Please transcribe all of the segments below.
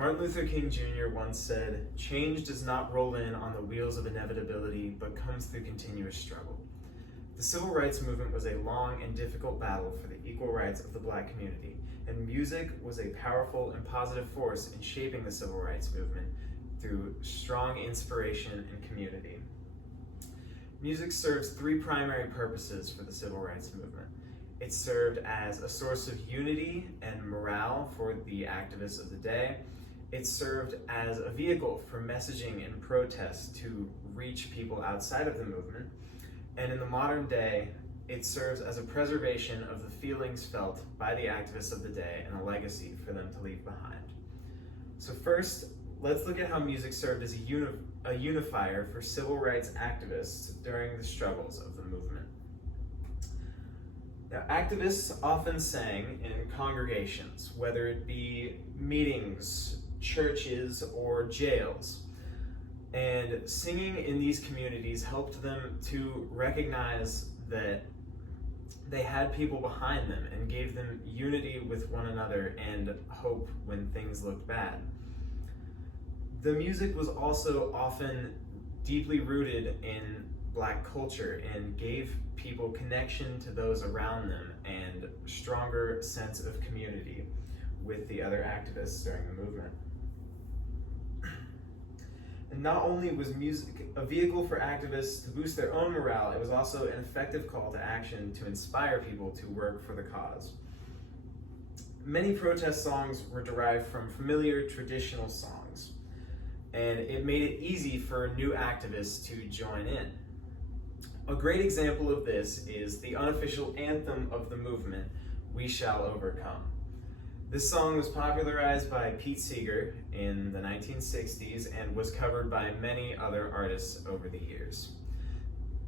Martin Luther King Jr. once said, "Change does not roll in on the wheels of inevitability, but comes through continuous struggle." The civil rights movement was a long and difficult battle for the equal rights of the Black community, and music was a powerful and positive force in shaping the civil rights movement through strong inspiration and community. Music serves three primary purposes for the civil rights movement. It served as a source of unity and morale for the activists of the day. It served as a vehicle for messaging and protest to reach people outside of the movement. And in the modern day, it serves as a preservation of the feelings felt by the activists of the day and a legacy for them to leave behind. So first, let's look at how music served as a unifier for civil rights activists during the struggles of the movement. Now, activists often sang in congregations, whether it be meetings, churches, or jails. And singing in these communities helped them to recognize that they had people behind them and gave them unity with one another and hope when things looked bad. The music was also often deeply rooted in Black culture and gave people connection to those around them and a stronger sense of community with the other activists during the movement. And not only was music a vehicle for activists to boost their own morale, it was also an effective call to action to inspire people to work for the cause. Many protest songs were derived from familiar traditional songs, and it made it easy for new activists to join in. A great example of this is the unofficial anthem of the movement, "We Shall Overcome." This song was popularized by Pete Seeger in the 1960s and was covered by many other artists over the years.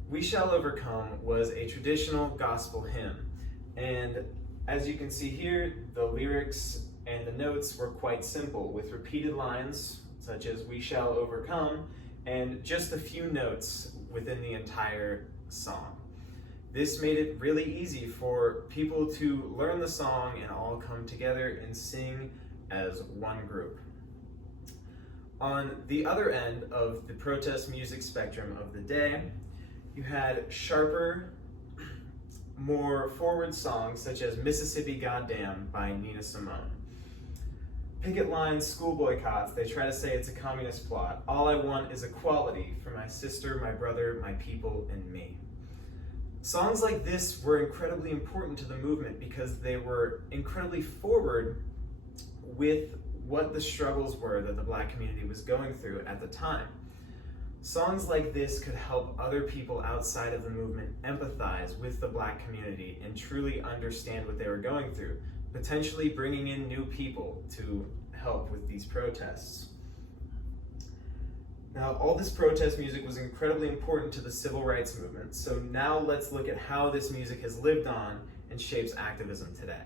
"We Shall Overcome" was a traditional gospel hymn, and as you can see here, the lyrics and the notes were quite simple, with repeated lines such as "We shall overcome" and just a few notes within the entire song. This made it really easy for people to learn the song and all come together and sing as one group. On the other end of the protest music spectrum of the day, you had sharper, more forward songs such as "Mississippi Goddamn" by Nina Simone. Picket lines, school boycotts, they try to say it's a communist plot. "All I want is equality for my sister, my brother, my people, and me." Songs like this were incredibly important to the movement because they were incredibly forward with what the struggles were that the Black community was going through at the time. Songs like this could help other people outside of the movement empathize with the Black community and truly understand what they were going through, potentially bringing in new people to help with these protests. Now, all this protest music was incredibly important to the civil rights movement, so now let's look at how this music has lived on and shapes activism today.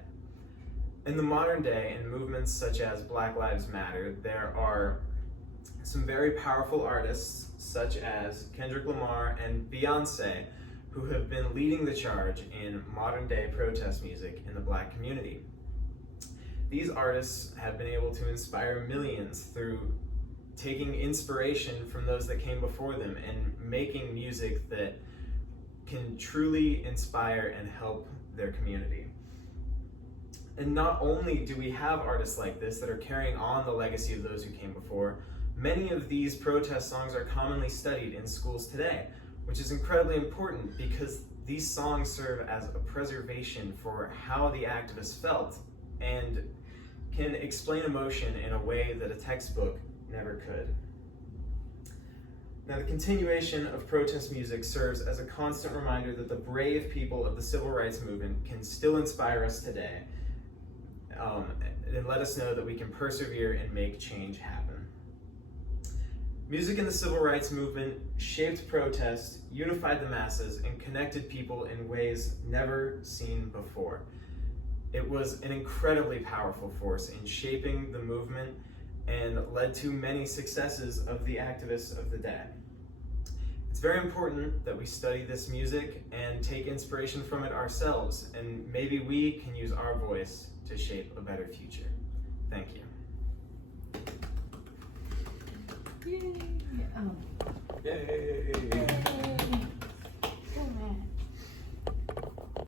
In the modern day, in movements such as Black Lives Matter, there are some very powerful artists such as Kendrick Lamar and Beyonce who have been leading the charge in modern day protest music in the Black community. These artists have been able to inspire millions through taking inspiration from those that came before them and making music that can truly inspire and help their community. And not only do we have artists like this that are carrying on the legacy of those who came before, many of these protest songs are commonly studied in schools today, which is incredibly important because these songs serve as a preservation for how the activists felt and can explain emotion in a way that a textbook never could. Now, the continuation of protest music serves as a constant reminder that the brave people of the civil rights movement can still inspire us today, and let us know that we can persevere and make change happen. Music in the civil rights movement shaped protest, unified the masses, and connected people in ways never seen before. It was an incredibly powerful force in shaping the movement and led to many successes of the activists of the day. It's very important that we study this music and take inspiration from it ourselves, and maybe we can use our voice to shape a better future. Thank you. Oh. Yay!